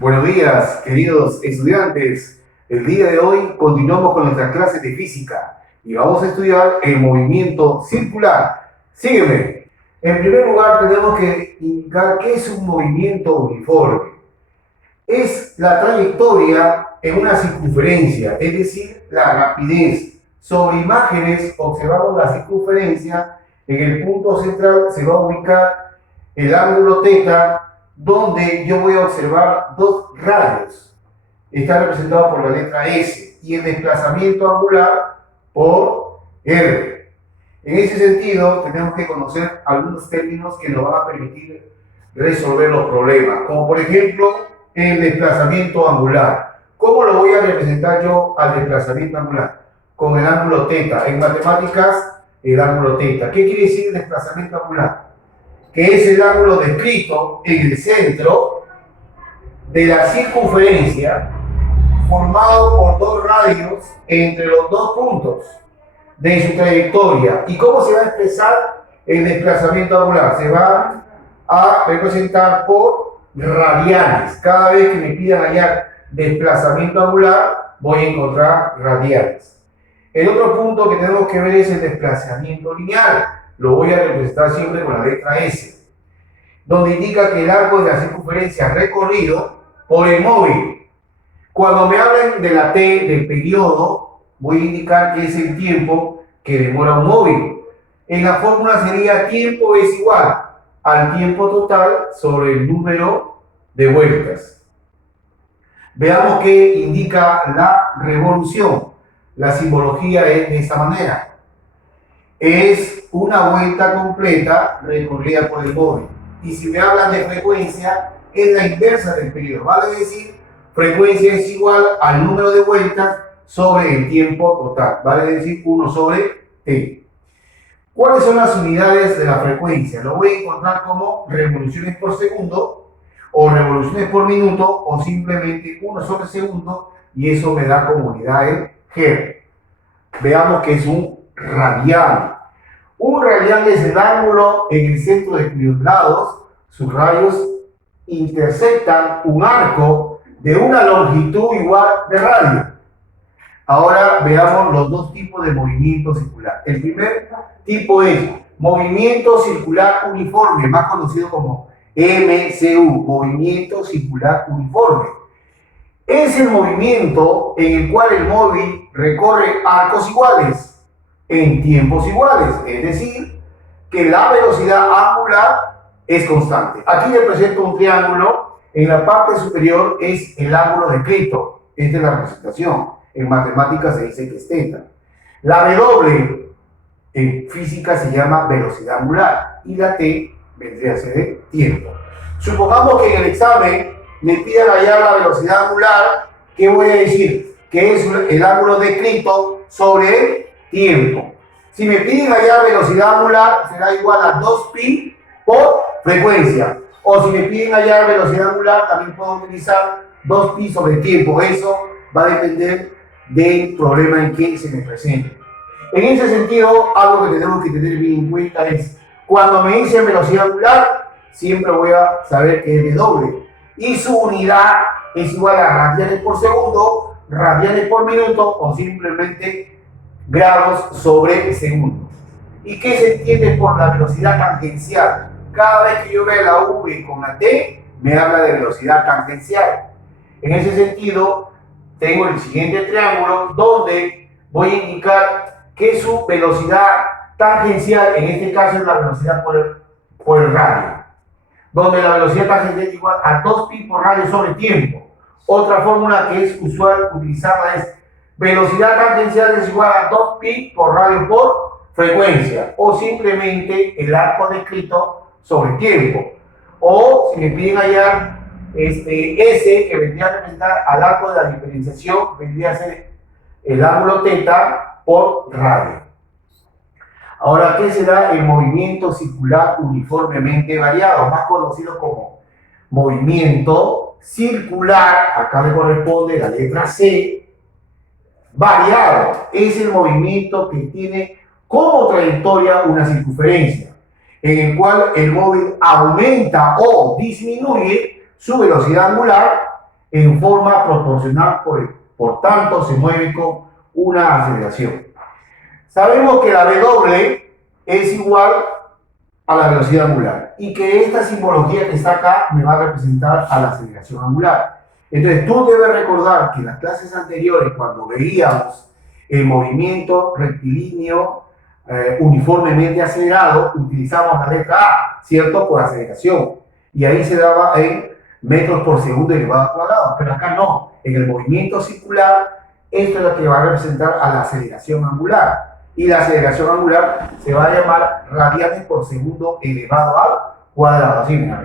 Buenos días, queridos estudiantes. El día de hoy continuamos con nuestras clases de física y vamos a estudiar el movimiento circular. Sígueme. En primer lugar, tenemos que indicar qué es un movimiento uniforme. Es la trayectoria en una circunferencia, es decir, la rapidez. Sobre imágenes observamos la circunferencia. En el punto central se va a ubicar el ángulo θ, donde yo voy a observar dos radios. Está representado por la letra S y el desplazamiento angular por R. En ese sentido, tenemos que conocer algunos términos que nos van a permitir resolver los problemas, como por ejemplo el desplazamiento angular. ¿Cómo lo voy a representar yo al desplazamiento angular? Con el ángulo θ. En matemáticas, el ángulo θ. ¿Qué quiere decir el desplazamiento angular? Que es el ángulo descrito en el centro de la circunferencia, formado por dos radios entre los dos puntos de su trayectoria. ¿Y cómo se va a expresar el desplazamiento angular? Se va a representar por radianes. Cada vez que me pidan hallar desplazamiento angular, voy a encontrar radianes. El otro punto que tenemos que ver es el desplazamiento lineal. Lo voy a representar siempre con la letra S, donde indica que el arco de la circunferencia recorrido por el móvil. Cuando me hablen de la T, del periodo, voy a indicar que es el tiempo que demora un móvil. En la fórmula sería tiempo es igual al tiempo total sobre el número de vueltas. Veamos qué indica la revolución. La simbología es de esta manera. Es una vuelta completa recorrida por el móvil. Y si me hablan de frecuencia, es la inversa del periodo. Vale decir, frecuencia es igual al número de vueltas sobre el tiempo total. Vale decir 1 sobre t. ¿Cuáles son las unidades de la frecuencia? Lo voy a encontrar como revoluciones por segundo, o revoluciones por minuto, o simplemente 1 sobre segundo, y eso me da como unidad el Hertz. Veamos que es un radián. Un radián es el ángulo en el centro de cuyos lados sus rayos intersectan un arco de una longitud igual de radio. Ahora veamos los dos tipos de movimiento circular. El primer tipo es movimiento circular uniforme, más conocido como MCU, movimiento circular uniforme. Es el movimiento en el cual el móvil recorre arcos iguales en tiempos iguales, es decir, que la velocidad angular es constante. Aquí le presento un triángulo, en la parte superior es el ángulo descrito, esta es la representación, en matemáticas se dice que es θ. La W en física se llama velocidad angular y la T vendría a ser el tiempo. Supongamos que en el examen me pidan hallar la velocidad angular, ¿qué voy a decir? Que es el ángulo descrito sobre el tiempo. Si me piden hallar velocidad angular, será igual a 2pi por frecuencia. O si me piden hallar velocidad angular, también puedo utilizar 2pi sobre tiempo. Eso va a depender del problema en que se me presente. En ese sentido, algo que tenemos que tener bien en cuenta es, cuando me dicen velocidad angular, siempre voy a saber que es W. Y su unidad es igual a radianes por segundo, radianes por minuto o simplemente grados sobre segundo. ¿Y qué se entiende por la velocidad tangencial? Cada vez que yo vea la V con la T, me habla de velocidad tangencial. En ese sentido, tengo el siguiente triángulo donde voy a indicar que su velocidad tangencial, en este caso es la velocidad por el radio, donde la velocidad tangencial es igual a 2pi por radio sobre tiempo. Otra fórmula que es usual utilizarla es velocidad tangencial es igual a 2pi por radio por frecuencia, o simplemente el arco descrito sobre tiempo. O si me piden hallar S, que vendría a representar al arco de la diferenciación, vendría a ser el ángulo θ por radio. Ahora, ¿qué será el movimiento circular uniformemente variado? Más conocido como movimiento circular, acá me corresponde la letra C, variado. Es el movimiento que tiene como trayectoria una circunferencia, en el cual el móvil aumenta o disminuye su velocidad angular en forma proporcional, por tanto se mueve con una aceleración. Sabemos que la W es igual a la velocidad angular y que esta simbología que está acá me va a representar a la aceleración angular. Entonces tú debes recordar que en las clases anteriores, cuando veíamos el movimiento rectilíneo uniformemente acelerado, utilizamos la letra A, ¿cierto? Por aceleración. Y ahí se daba en metros por segundo elevado al cuadrado. Pero acá no. En el movimiento circular, esto es lo que va a representar a la aceleración angular. Y la aceleración angular se va a llamar radianes por segundo elevado al cuadrado. Así, mira,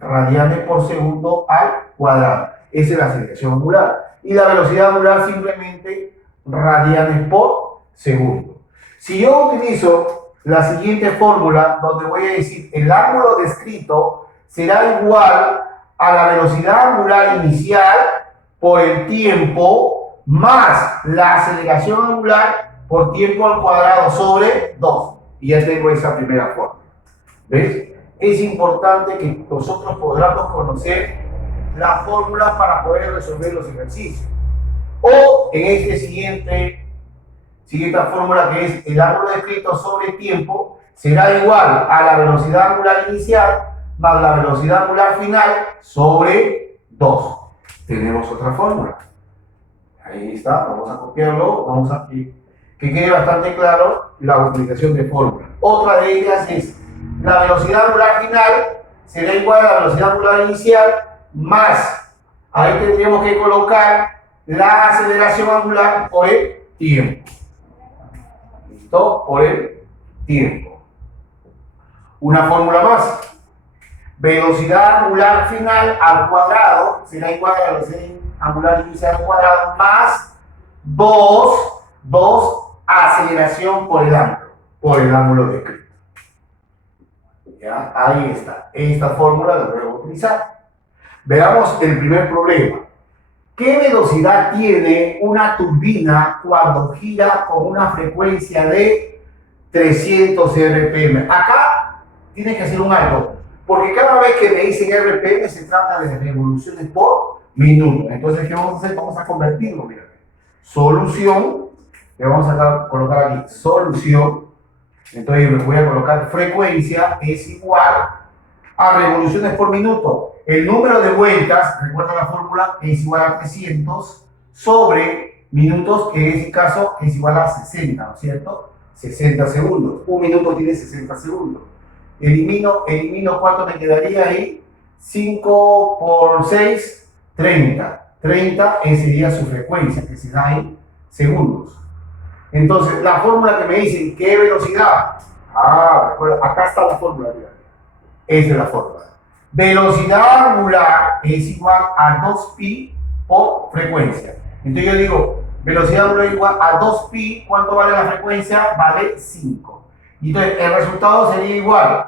radianes por segundo al cuadrado. Esa es la aceleración angular. Y la velocidad angular simplemente radianes por segundo. Si yo utilizo la siguiente fórmula, donde voy a decir el ángulo descrito será igual a la velocidad angular inicial por el tiempo más la aceleración angular por tiempo al cuadrado sobre 2. Y ya tengo esa primera fórmula. ¿Ves? Es importante que nosotros podamos conocer las fórmulas para poder resolver los ejercicios. O en este siguiente fórmula, que es el ángulo descrito sobre tiempo, será igual a la velocidad angular inicial más la velocidad angular final sobre 2. Tenemos otra fórmula. Ahí está, vamos a copiarlo, vamos a que quede bastante claro la utilización de fórmula. Otra de ellas es la velocidad angular final será igual a la velocidad angular inicial más, ahí tendríamos que colocar la aceleración angular por el tiempo. ¿Listo? Por el tiempo. Una fórmula más. Velocidad angular final al cuadrado será igual a la velocidad angular inicial al cuadrado más 2 aceleración por el ángulo descrito. ¿Ya? Ahí está. Esta fórmula la voy a utilizar. Veamos el primer problema. ¿Qué velocidad tiene una turbina cuando gira con una frecuencia de 300 RPM? Acá tienes que hacer un alto, porque cada vez que me dicen RPM se trata de revoluciones por minuto. Entonces, ¿qué vamos a hacer? Vamos a convertirlo. Mira. Solución, le vamos a colocar aquí solución. Entonces, me voy a colocar frecuencia es igual a revoluciones por minuto. El número de vueltas, recuerda la fórmula, es igual a 300 sobre minutos, que en este caso es igual a 60, ¿no es cierto? 60 segundos. Un minuto tiene 60 segundos. Elimino, ¿cuánto me quedaría ahí? 5 por 6, 30. 30 sería su frecuencia, que se da en segundos. Entonces, la fórmula que me dicen, ¿qué velocidad? Recuerda, acá está la fórmula. Esa es la fórmula. Velocidad angular es igual a 2pi por frecuencia. Entonces yo digo, velocidad angular igual a 2pi, ¿cuánto vale la frecuencia? Vale 5. Y entonces el resultado sería igual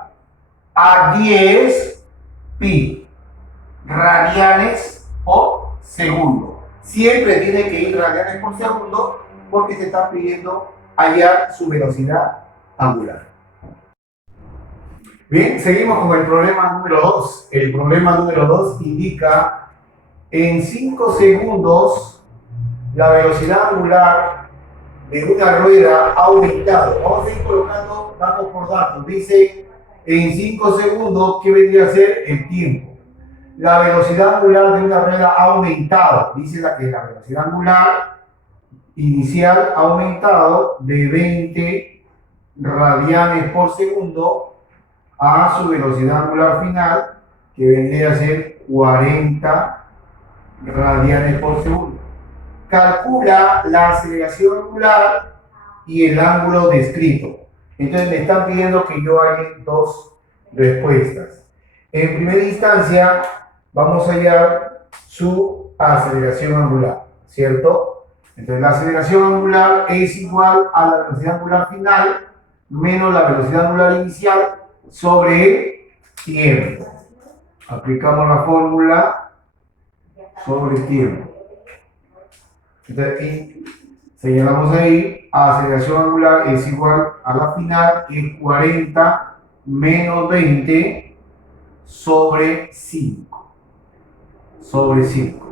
a 10pi radianes por segundo. Siempre tiene que ir radianes por segundo porque se está pidiendo hallar su velocidad angular. Bien, seguimos con el problema número 2. El problema número 2 indica en 5 segundos la velocidad angular de una rueda ha aumentado. Vamos a ir colocando datos por datos. Dice en 5 segundos, ¿qué vendría a ser el tiempo? La velocidad angular de una rueda ha aumentado. Dice que la velocidad angular inicial ha aumentado de 20 radianes por segundo a su velocidad angular final, que vendría a ser 40 radianes por segundo. Calcula la aceleración angular y el ángulo descrito. Entonces me están pidiendo que yo haga dos respuestas. En primera instancia, vamos a hallar su aceleración angular, ¿cierto? Entonces la aceleración angular es igual a la velocidad angular final menos la velocidad angular inicial sobre el tiempo. Aplicamos la fórmula sobre el tiempo. Entonces, y señalamos ahí, aceleración angular es igual a la final, que es 40 menos 20 sobre 5. Sobre 5.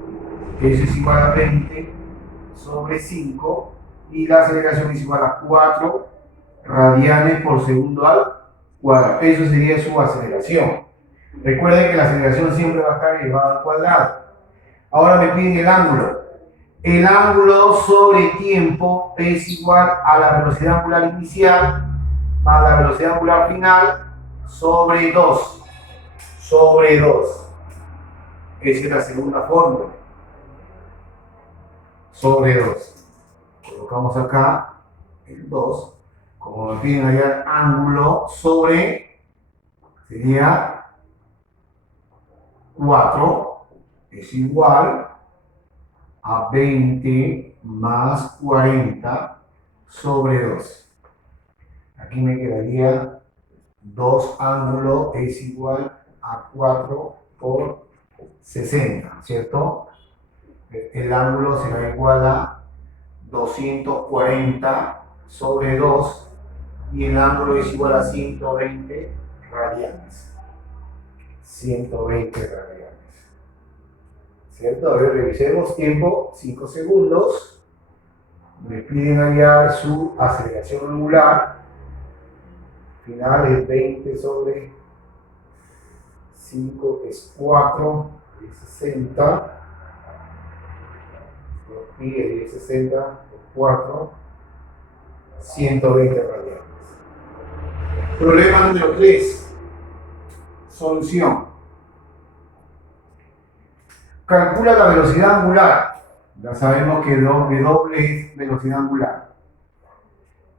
Eso es igual a 20 sobre 5 y la aceleración es igual a 4 radianes por segundo al cuadrado. Eso sería su aceleración. Recuerden que la aceleración siempre va a estar elevada al cuadrado. Ahora me piden el ángulo. El ángulo sobre tiempo es igual a la velocidad angular inicial más la velocidad angular final sobre 2. Sobre 2. Esa es la segunda fórmula. Sobre 2. Colocamos acá el 2. Como me piden allá ángulo sobre, sería 4 es igual a 20 más 40 sobre 2. Aquí me quedaría 2 ángulo es igual a 4 por 60, ¿cierto? El ángulo será igual a 240 sobre 2 y el ángulo es igual a 120 radianes. 120 radianes. ¿Cierto? A ver, revisemos tiempo, 5 segundos. Me piden hallar su aceleración angular. Final es 20 sobre 5 es 4, es 60. Y es 60 por 4, 120 radianes. Problema número 3. Solución. Calcula la velocidad angular. Ya sabemos que W es velocidad angular.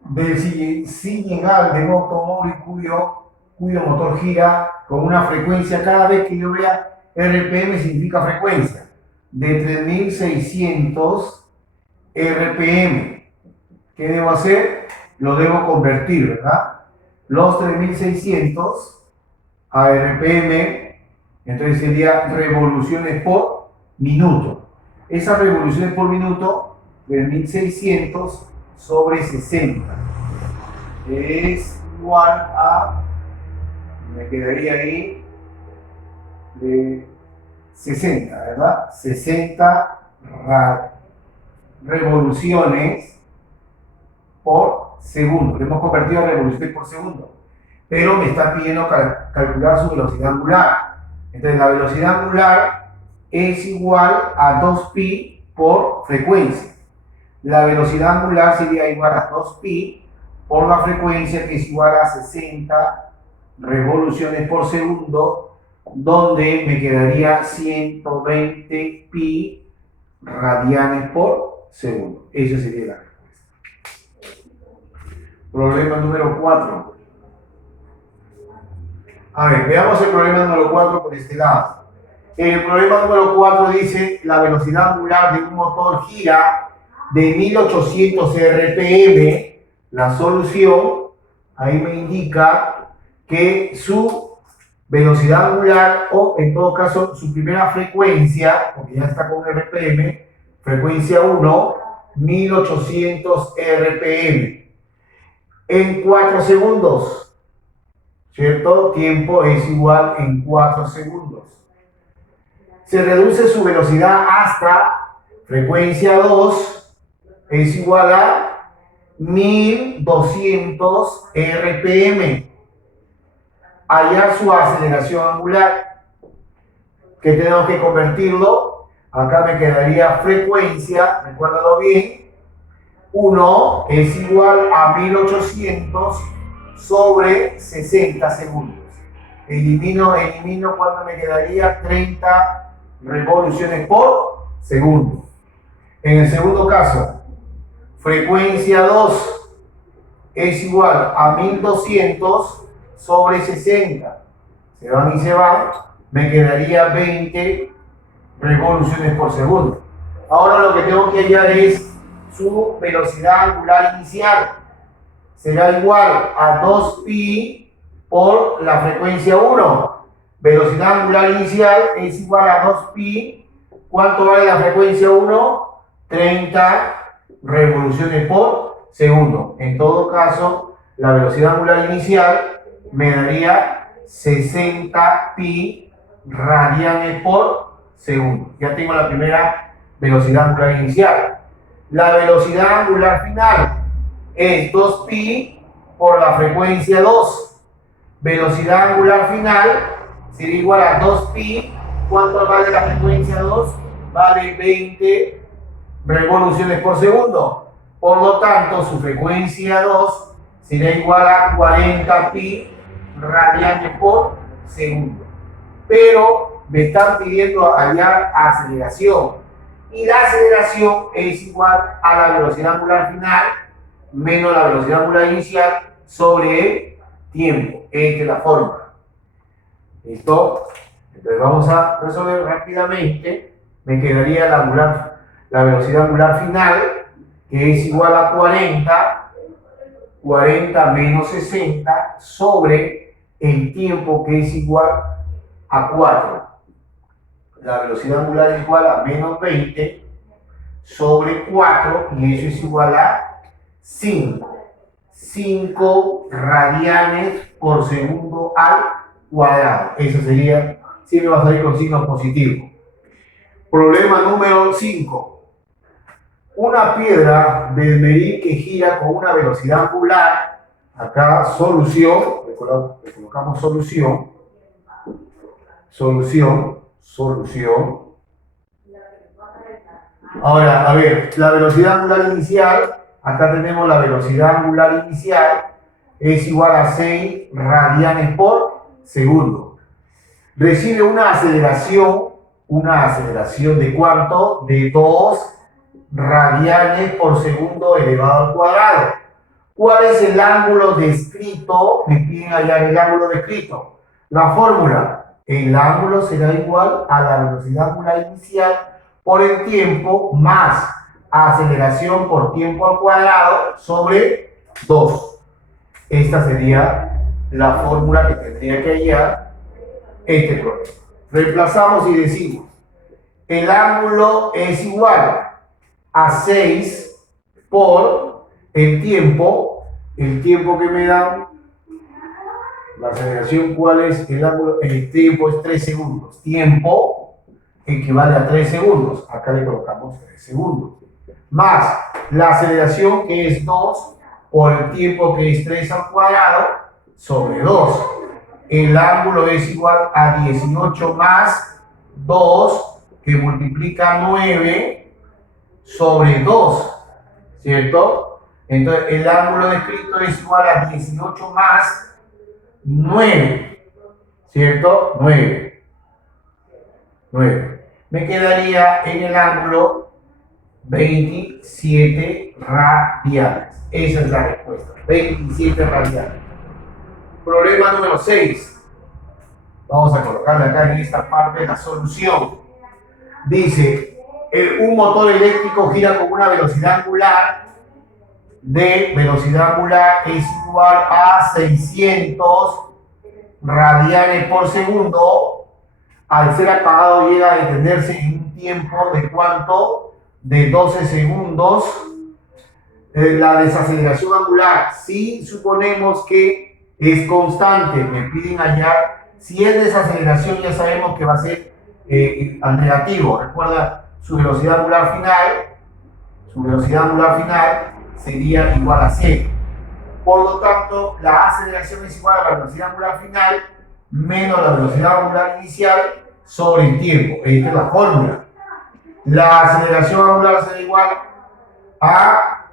Del señal de un automóvil cuyo motor gira con una frecuencia, cada vez que yo vea RPM significa frecuencia, de 3600 RPM. ¿Qué debo hacer? Lo debo convertir, ¿verdad? Los 3600 a RPM, entonces sería revoluciones por minuto. Esas revoluciones por minuto, 3600 sobre 60 es igual a, me quedaría ahí, de 60, ¿verdad? 60 revoluciones por segundo. Lo hemos convertido a revoluciones por segundo. Pero me está pidiendo calcular su velocidad angular. Entonces la velocidad angular es igual a 2pi por frecuencia. La velocidad angular sería igual a 2pi por la frecuencia, que es igual a 60 revoluciones por segundo, donde me quedaría 120 pi radianes por segundo. Esa sería la respuesta. Problema número 4. A ver, veamos el problema número 4 por este lado. El problema número 4 dice la velocidad angular de un motor gira de 1800 RPM. La solución ahí me indica que su velocidad angular, o en todo caso su primera frecuencia, porque ya está con RPM, frecuencia 1, 1800 RPM en 4 segundos, ¿cierto? Tiempo es igual en 4 segundos. Se reduce su velocidad hasta frecuencia 2 es igual a 1200 RPM. Hallar su aceleración angular, que tenemos que convertirlo. Acá me quedaría frecuencia, recuérdalo bien, 1 es igual a 1800 sobre 60 segundos. Elimino cuando me quedaría 30 revoluciones por segundo. En el segundo caso, frecuencia 2 es igual a 1200 sobre 60. Se van y se van, me quedaría 20 revoluciones por segundo. Ahora lo que tengo que hallar es su velocidad angular inicial. Será igual a 2pi por la frecuencia 1. Velocidad angular inicial es igual a 2pi. ¿Cuánto vale la frecuencia 1? 30 revoluciones por segundo. En todo caso, la velocidad angular inicial me daría 60 pi radianes por segundo. Ya tengo la primera velocidad angular inicial. La velocidad angular final es 2pi por la frecuencia 2. Velocidad angular final sería igual a 2pi. ¿Cuánto vale la frecuencia 2? Vale 20 revoluciones por segundo. Por lo tanto, su frecuencia 2 será igual a 40pi radianes por segundo. Pero me están pidiendo hallar aceleración. Y la aceleración es igual a la velocidad angular final menos la velocidad angular inicial sobre el tiempo. Esta es la fórmula. ¿Listo? Entonces vamos a resolver rápidamente. Me quedaría la velocidad angular final, que es igual a 40 menos 60 sobre el tiempo, que es igual a 4. La velocidad angular es igual a menos 20 sobre 4 y eso es igual a 5 radianes por segundo al cuadrado. Eso sería, siempre va a salir con signo positivo. Problema número 5. Una piedra de medir que gira con una velocidad angular. Acá solución, le colocamos solución. Ahora, a ver, la velocidad angular inicial, acá tenemos la velocidad angular inicial, es igual a 6 radianes por segundo. Recibe una aceleración de ¿cuánto? De 2 radianes por segundo elevado al cuadrado. ¿Cuál es el ángulo descrito? Me piden hallar el ángulo descrito. La fórmula. El ángulo será igual a la velocidad angular inicial por el tiempo más aceleración por tiempo al cuadrado sobre 2. Esta sería la fórmula que tendría que hallar este problema. Reemplazamos y decimos, el ángulo es igual a 6 por el tiempo que me dan. La aceleración, ¿cuál es el ángulo? El tiempo es 3 segundos. Tiempo equivale a 3 segundos. Acá le colocamos 3 segundos. Más la aceleración, que es 2 por el tiempo, que es 3 al cuadrado sobre 2. El ángulo es igual a 18 más 2, que multiplica 9 sobre 2, ¿cierto? Entonces el ángulo descrito es igual a 18 más 9, ¿cierto? 9. Me quedaría en el ángulo 27 radianes. Esa es la respuesta, 27 radianes. Problema número 6. Vamos a colocarle acá en esta parte la solución. Dice, un motor eléctrico gira con una velocidad angular es igual a 600 radianes por segundo. Al ser apagado llega a detenerse en un tiempo de ¿cuánto? De 12 segundos. La desaceleración angular, si suponemos que es constante, me piden hallar. Si es desaceleración, ya sabemos que va a ser al negativo. Recuerda, su velocidad angular final sería igual a 0. Por lo tanto, la aceleración es igual a la velocidad angular final menos la velocidad angular inicial sobre el tiempo. Esta es la fórmula. La aceleración angular será igual a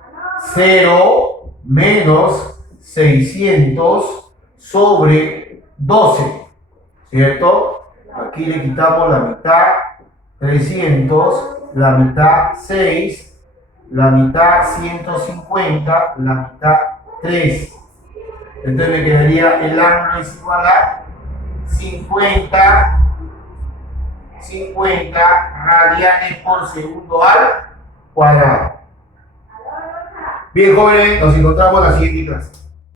0 menos 600 sobre 12, ¿cierto? Aquí le quitamos la mitad 300, la mitad 6, la mitad 150, la mitad 3. Entonces me quedaría el ángulo es igual a 50 radianes por segundo al cuadrado. Bien, jóvenes, nos encontramos en la siguiente clase.